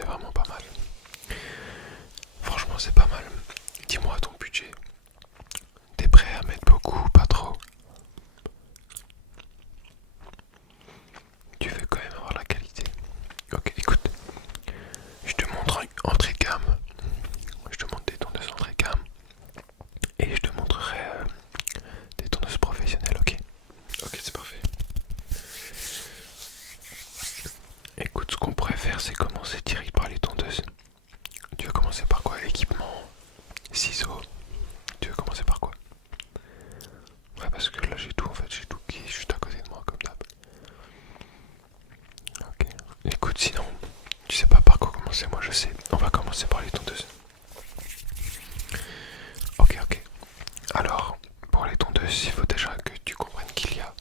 c'est vraiment pas mal. Franchement, c'est pas mal. Dis-moi ton budget. T'es prêt à mettre beaucoup ou pas trop? Tu veux quand même avoir la qualité. Ok, écoute, je te montre entrée de gamme. Je te montre des tondeuses entrée de gamme. Et je te montrerai des tondeuses professionnelles, ok? Ok, c'est parfait. Écoute, ce qu'on pourrait faire, c'est commencer direct par les tondeuses. Tu veux commencer par quoi? Équipement, ciseaux. Tu veux commencer par quoi? Ouais, parce que là j'ai tout en fait, j'ai tout qui est juste à côté de moi, comme d'hab. Ok. Écoute, sinon, tu sais pas par quoi commencer, moi je sais. On va commencer par les tondeuses. Ok, ok. Alors, pour les tondeuses, il faut déjà que tu comprennes qu'il y a.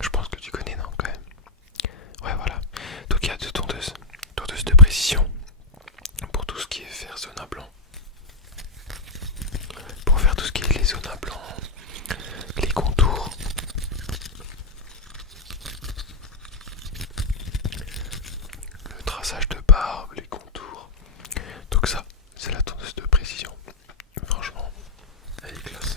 Je pense que tu connais, non, quand même. Ouais, voilà. Donc il y a deux tondeuses. Tondeuses de précision. Pour tout ce qui est faire zone à blanc. Pour faire tout ce qui est les zones à blanc, les contours. Le traçage de barbe, les contours. Donc ça, c'est la tondeuse de précision. Franchement, elle est classe.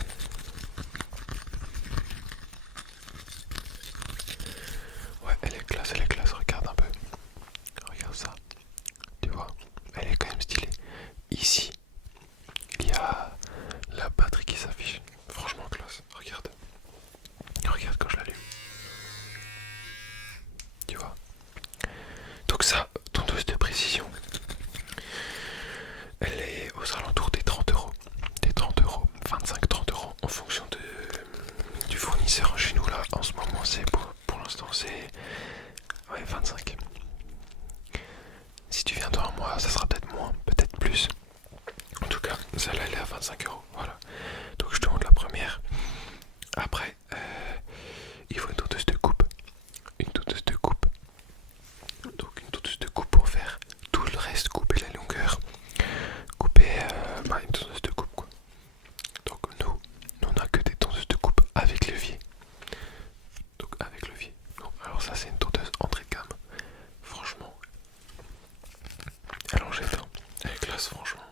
Ouais, elle est classe, regarde un peu. Regarde ça, tu vois, elle est quand même stylée. Ici, il y a la batterie qui s'affiche. Franchement classe, regarde. Regarde quand je l'allume. Tu vois. Donc ça, tondeuse de précision. Elle est aux alentours des 30 euros. Des 30 euros, 25-30 € en fonction du fournisseur. Chez nous là, en ce moment, c'est pour l'instant, c'est ouais, 25. Si tu viens dans un mois, ça sera peut-être moins, peut-être plus. En tout cas, celle-là, elle est à 25 euros. Voilà. Donc je te montre la première. Après, il faut une tondeuse de coupe. Une tondeuse de coupe. Donc une tondeuse de coupe pour faire tout le reste, couper la longueur. Couper une tondeuse de coupe quoi. Donc nous on a que des tondeuses de coupe avec levier. Donc avec levier. Donc, alors ça c'est une tondeuse entrée de gamme. Franchement, elle en jette un. Elle est classe franchement.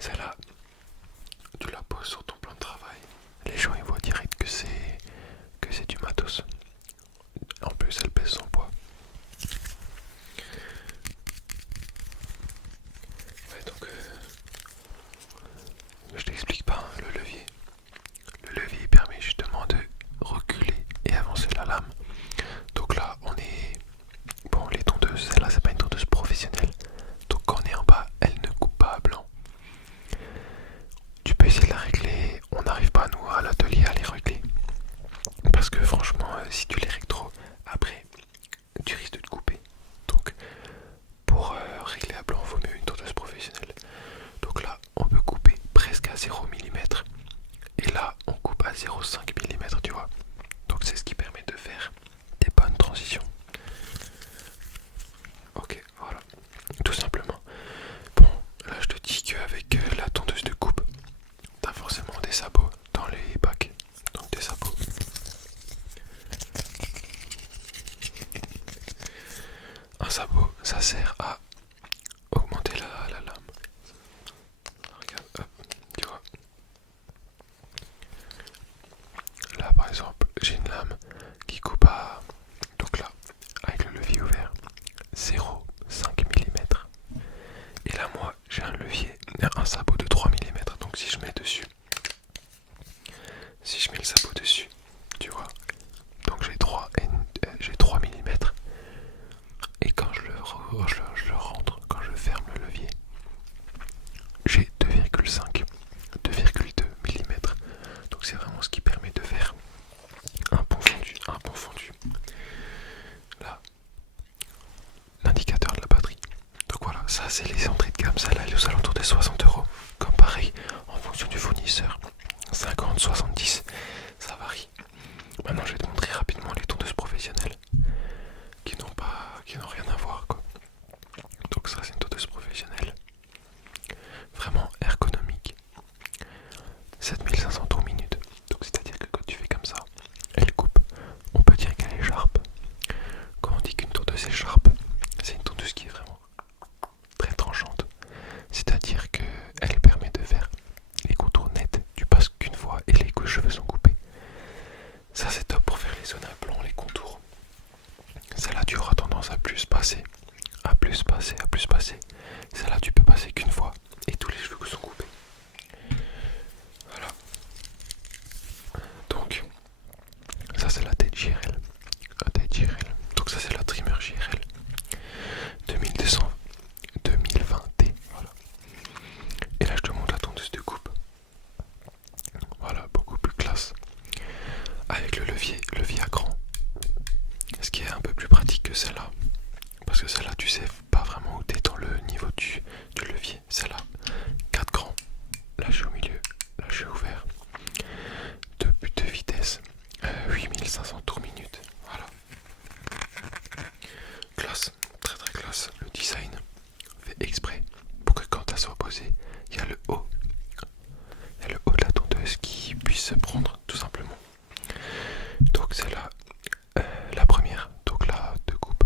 Celle-là, tu la poses sur ton plan de travail. Les gens ils voient direct que c'est du matos. En plus elle pèse son poids. Ouais donc je t'explique pas hein, le levier. Le levier permet justement de reculer et avancer la lame. Donc là on est... Bon les tondeuses, celle-là c'est pas une tondeuse professionnelle. Donc quand on est en bas, elle ne coupe pas à blanc. Tu peux essayer de la régler, on n'arrive pas nous à l'atelier à les régler. Parce que franchement si tu les règles trop, après tu risques de te couper. Donc pour régler à blanc, il vaut mieux une tondeuse professionnelle. Donc là on peut couper presque à 0 mm. Et là on coupe à 0,5 mm tu vois. Donc c'est ce qui permet de faire des bonnes transitions. Ok voilà, tout simplement. Bon là je te dis qu'avec la tondeuse de coupe, t'as forcément des sabots dans les bacs. Donc des sabots. Un sabot ça sert à augmenter la lame. Regarde, hop, tu vois. Là par exemple j'ai une lame qui coupe à... Donc là, avec le levier ouvert, 0,5 mm. Et là moi j'ai un sabot de 3 mm. Donc si je mets dessus, si je mets le sabot dessus, tu vois, donc j'ai 3 mm. Et quand je le rentre, quand je ferme le levier, j'ai 2,5, 2,2 mm. Donc c'est vraiment ce qui permet de faire un bon fondu, un bon fondu. Là, l'indicateur de la batterie. Donc voilà, ça c'est les entrées de gamme, ça là elle est aux alentours des 60 euros. Comme pareil, en fonction du fournisseur, 50, 70, ça varie. Maintenant je vais te montrer rapidement les tondeuses professionnelles qui n'ont rien à voir quoi. Donc ça c'est une tondeuse professionnelle, vraiment ergonomique. 7500 tours minute. Donc c'est-à-dire que quand tu fais comme ça, elle coupe. On peut dire qu'elle est sharp. Quand on dit qu'une tondeuse est sharp, c'est une tondeuse qui est vraiment zones à blanc, les contours. Celle-là, tu auras tendance à plus passer, à plus passer, à plus passer. Celle-là, tu peux passer qu'une fois et tous les cheveux sont coupés. Voilà. Donc, ça c'est la tête JRL. La tête JRL. Donc ça c'est la trimmer JRL. 2200, 2020T. Voilà. Et là je te montre la tondeuse de coupe. Voilà, beaucoup plus classe. Avec le levier à cran. Ce qui est un peu plus pratique que celle-là. Parce que celle-là, tu sais pas vraiment où t'es dans le niveau du levier. Celle-là, 4 crans. Là, je suis au milieu. Là, je suis ouvert. Deux vitesses. 8500 tours minute. Voilà. Classe. Très très classe. Le design fait exprès pour que quand elle soit posée, il y a le haut. Il y a le haut de la tondeuse qui puisse se prendre tout simplement. Donc c'est là la première. Donc là de coupe.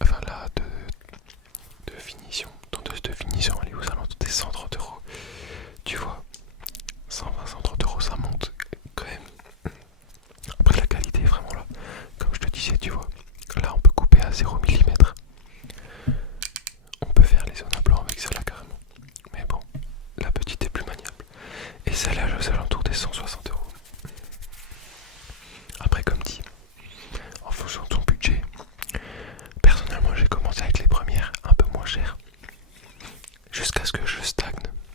Enfin là de finition. Tondeuse de finition, elle est aux alentours des 130 €. Tu vois, 120, 130 €, ça monte quand même. Après la qualité est vraiment là. Comme je te disais, tu vois, là on peut couper à 0 mm. On peut faire les zones à blanc avec celle-là carrément. Mais bon, la petite est plus maniable. Et celle-là, aux alentours des 160 €. Après, comme dit, en fonction de ton budget, personnellement j'ai commencé avec les premières un peu moins chères. Jusqu'à ce que je stagne,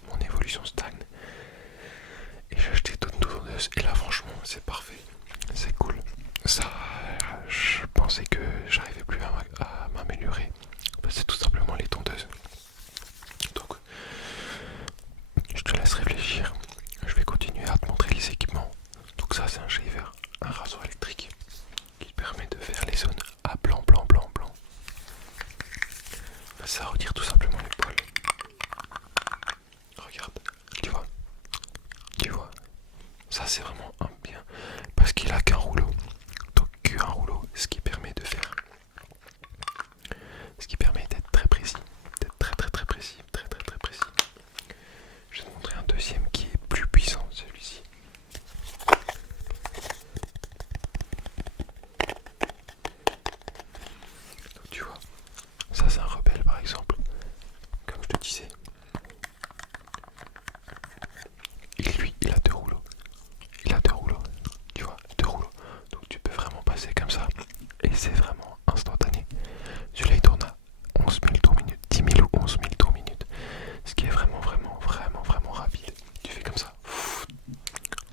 mon évolution stagne. Et j'ai acheté d'autres tondeuses. Et là franchement c'est parfait. C'est cool. Ça, je pensais que j'arrivais plus à m'améliorer. C'est tout simplement les tondeuses. Donc je te laisse réfléchir. Je vais continuer à te montrer les équipements. Donc ça c'est un shaver, un rasoir électrique qui permet de faire les zones à blanc, blanc, blanc, blanc. Ça retire tout simplement les poils. Regarde, tu vois, ça c'est vraiment un bien parce qu'il a qu'un rouleau, donc qu'un rouleau, ce qui permet d'être très précis, d'être très très très précis, très très très précis. Je vais te montrer un deuxième qui est plus puissant, celui-ci. Donc tu vois, ça c'est un rebelle par exemple, comme je te disais. Il a deux rouleaux. Tu vois, deux rouleaux. Donc tu peux vraiment passer comme ça. Et c'est vraiment instantané. Celui-là il tourne à 11 000 tours minute, 10 000 ou 11 000 tours minute. Ce qui est vraiment, vraiment, vraiment, vraiment rapide. Tu fais comme ça.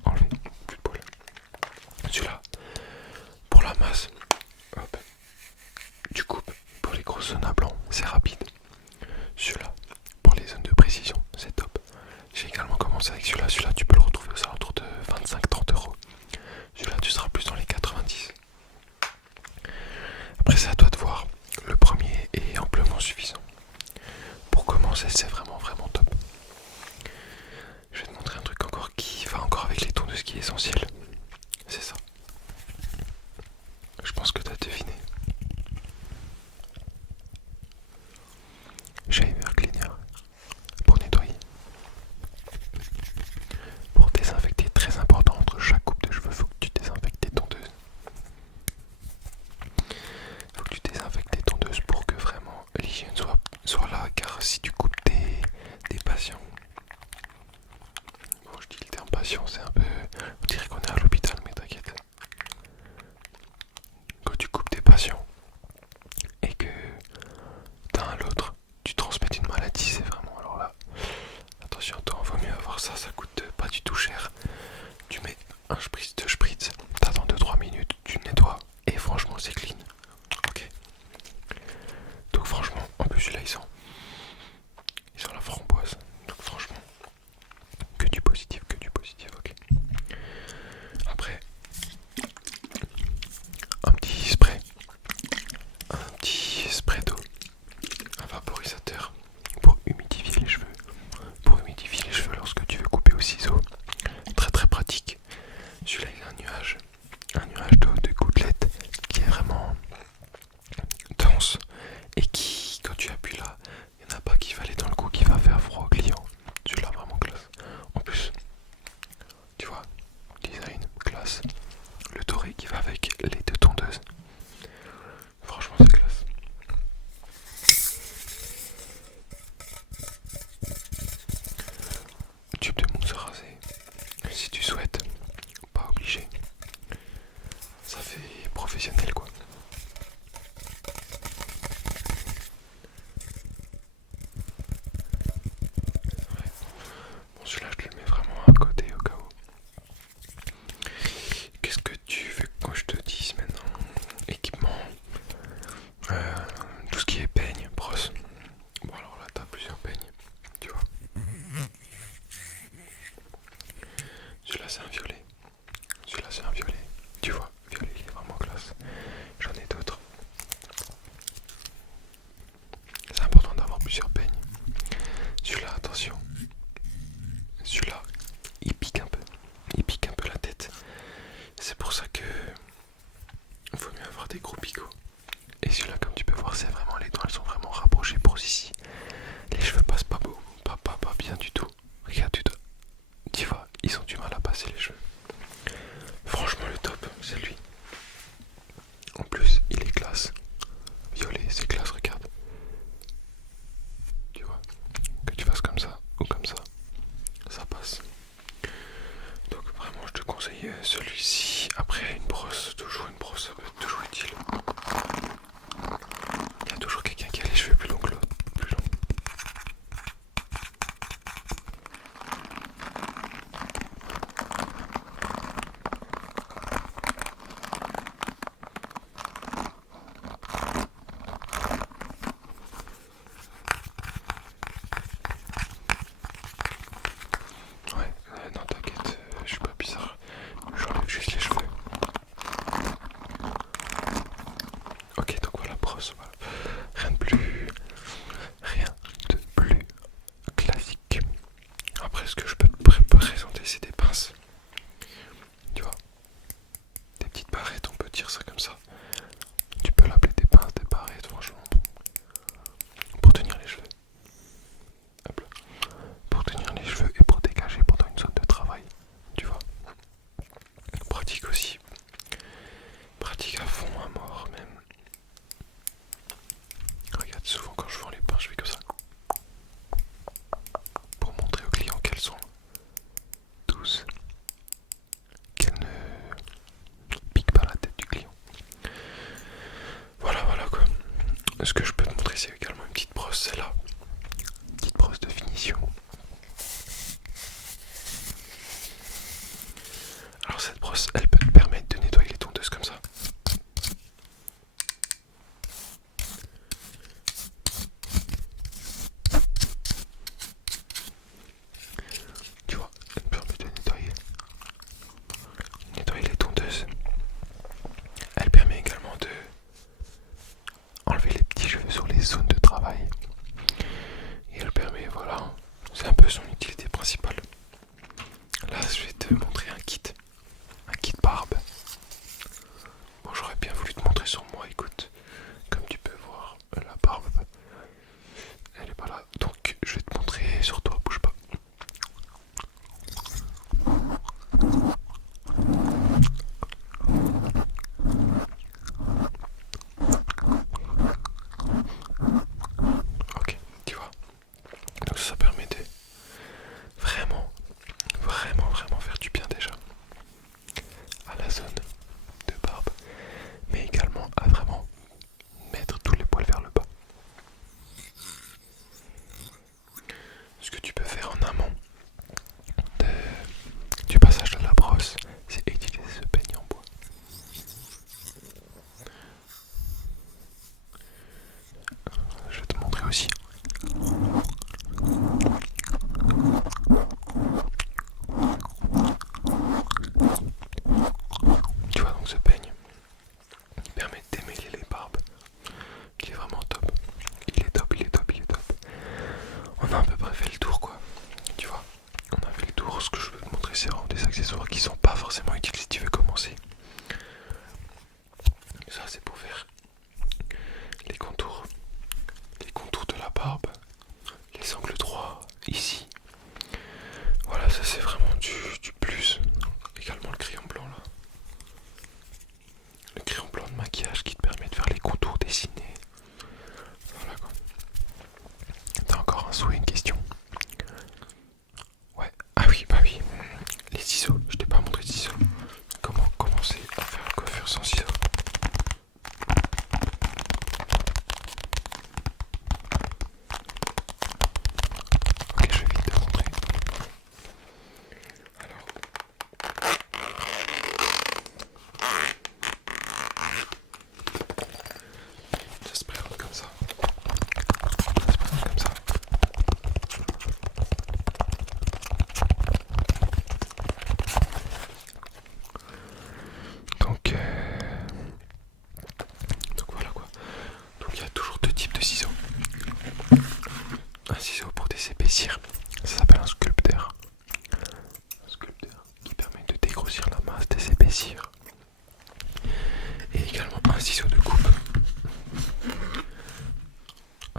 Enlever, plus de poils. Celui-là, pour la masse, hop, tu coupes. Pour les grosses zones à blanc, c'est rapide. Celui-là, pour les zones de précision, c'est top. J'ai également commencé avec celui-là. Celui-là, tu peux le retrouver aux alentours de 25-30 €. Celui-là, tu seras plus dans les 90. professionnel quoi. Ouais. Bon celui-là je te le mets vraiment à côté au cas où. Qu'est-ce que tu veux que je te dise maintenant? Équipement, tout ce qui est peigne, brosse. Bon alors là t'as plusieurs peignes, tu vois. Celui-là c'est un violet. Celui-là c'est un violet. Tu vois, violet il est vraiment classe. J'en ai d'autres. C'est important d'avoir plusieurs peignes. Celui-là, attention. Celui-là, il pique un peu. Il pique un peu la tête. C'est pour ça que il faut mieux avoir des gros picots. Et celui-là, comme tu peux voir, c'est vraiment les dents, elles sont vraiment rapprochées pour ici. Les cheveux passent pas beau, pas bien du tout. Regarde, tu vois, ils ont du mal à passer les cheveux. Franchement, le top, c'est lui. En plus, il est classe. Violet, c'est classe, regarde. Tu vois, que tu fasses comme ça ou comme ça passe. Donc vraiment, je te conseille celui-ci. Après, une brosse, toujours une brosse, ça peut être toujours utile. Il y a toujours quelqu'un qui a les cheveux plus longs que l'autre. Plus longs. Ouais, non t'inquiète, je suis pas bizarre. J'enlève juste les cheveux. Ok, donc voilà, brosse, voilà. Rien de plus classique. Après, ce que je peux te présenter, c'est des pinces. Tu vois, des petites barrettes, on peut dire ça comme ça. Tu peux l'appeler des pinces, des barrettes, franchement. Pour tenir les cheveux. Hop là. Pour tenir les cheveux et pour dégager pendant une zone de travail. Tu vois. Pratique aussi. Pratique à fond, à mort même. Regarde, souvent quand je vends les pinces, je fais comme ça. Pour montrer aux clients qu'elles sont douces. Qu'elles ne piquent pas la tête du client. Voilà quoi. Ce que je peux te montrer, c'est également une petite brosse, celle-là. Une petite brosse de finition. Alors cette brosse, elle peut te permettre de nettoyer les tondeuses comme ça. Tu vois, elle me permet de nettoyer les tondeuses. Elle permet également de enlever les petits cheveux sur les zones de travail. Et elle permet, voilà,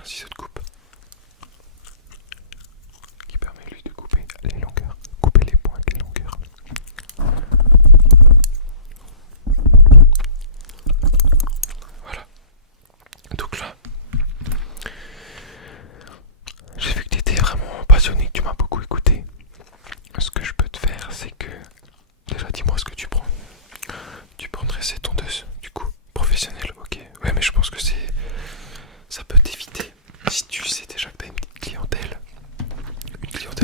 ciseau de coupe qui permet lui de couper les longueurs, couper les points des longueurs. Voilà. Donc là, j'ai vu que tu étais vraiment passionné, que tu m'as beaucoup écouté. Ce que je peux te faire, c'est que déjà dis-moi ce que tu prends. Tu prendrais ces tondeuses, du coup, professionnelles, ok. Ouais, mais je pense que ça peut t'éviter. Si tu sais déjà que tu as une petite clientèle,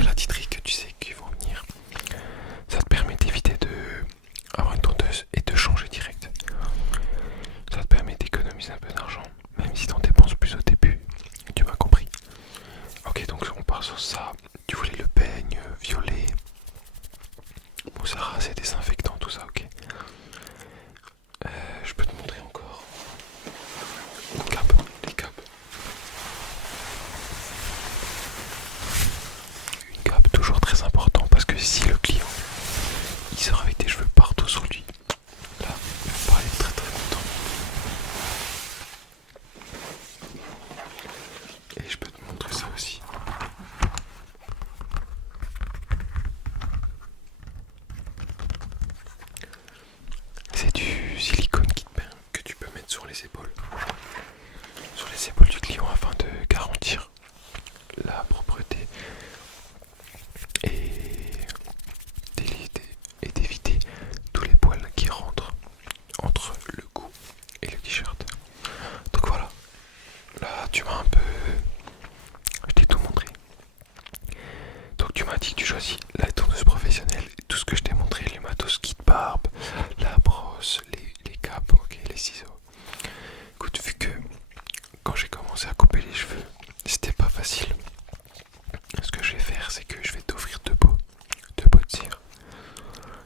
attitrée, que tu sais qu'ils vont venir, ça te permet d'éviter de avoir une tondeuse et de changer direct. Ça te permet d'économiser un peu d'argent, même si t'en dépenses plus au début. Tu m'as compris. Ok, donc on part sur ça. Tu voulais le peigne, violet, mousse à raser, désinfectant, tout ça, ok. Je peux te montrer encore les capes. Une cape toujours très important parce que si le client il sort avec des cheveux partout sur lui, là il va parler très très longtemps. Et je peux te montrer ça aussi. C'est du silicone que tu peux mettre sur les épaules. Sur les épaules du client afin de garantir la propreté et d'éviter tous les poils qui rentrent entre le cou et le t-shirt. Donc voilà, là tu m'as un peu... Je t'ai tout montré. Donc tu m'as dit que tu choisis la tondeuse professionnelle, tout ce que je t'ai montré, les matos, kit barbe, la brosse, les capes, ok, les ciseaux. Écoute, vu que quand j'ai commencé à couper les cheveux, c'était pas facile. Ce que je vais faire, c'est que je vais t'offrir deux pots de cire.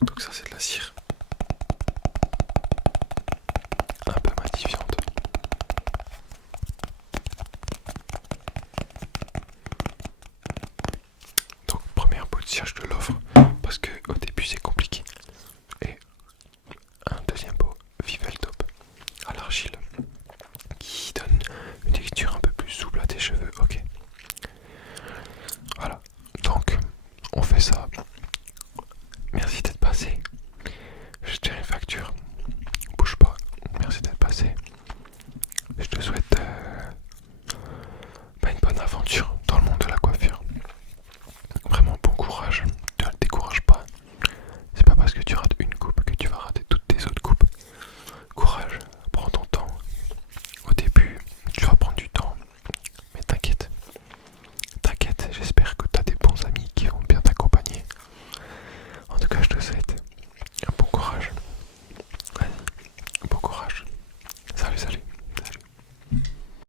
Donc ça c'est de la cire un peu matifiante. Donc première pot de cire, je te l'offre parce que au début c'est compliqué. Et un deuxième pot, Vivel Top à l'argile qui donne une texture un peu plus souple à tes cheveux, ok. Voilà, donc on fait ça. Merci d'être passé. Je te tire une facture. Bouge pas. Merci d'être passé. Je te souhaite une bonne aventure dans le monde de la coiffure. Vraiment bon courage. Ne te décourage pas. C'est pas parce que tu rates une coupe que tu vas rater toutes tes autres coupes. Courage, prends ton temps. Au début, tu vas prendre du temps. Mais t'inquiète. T'inquiète, j'espère que tu as des bons amis qui vont bien t'accompagner. En tout cas, je te souhaite un bon courage. Vas-y, bon courage.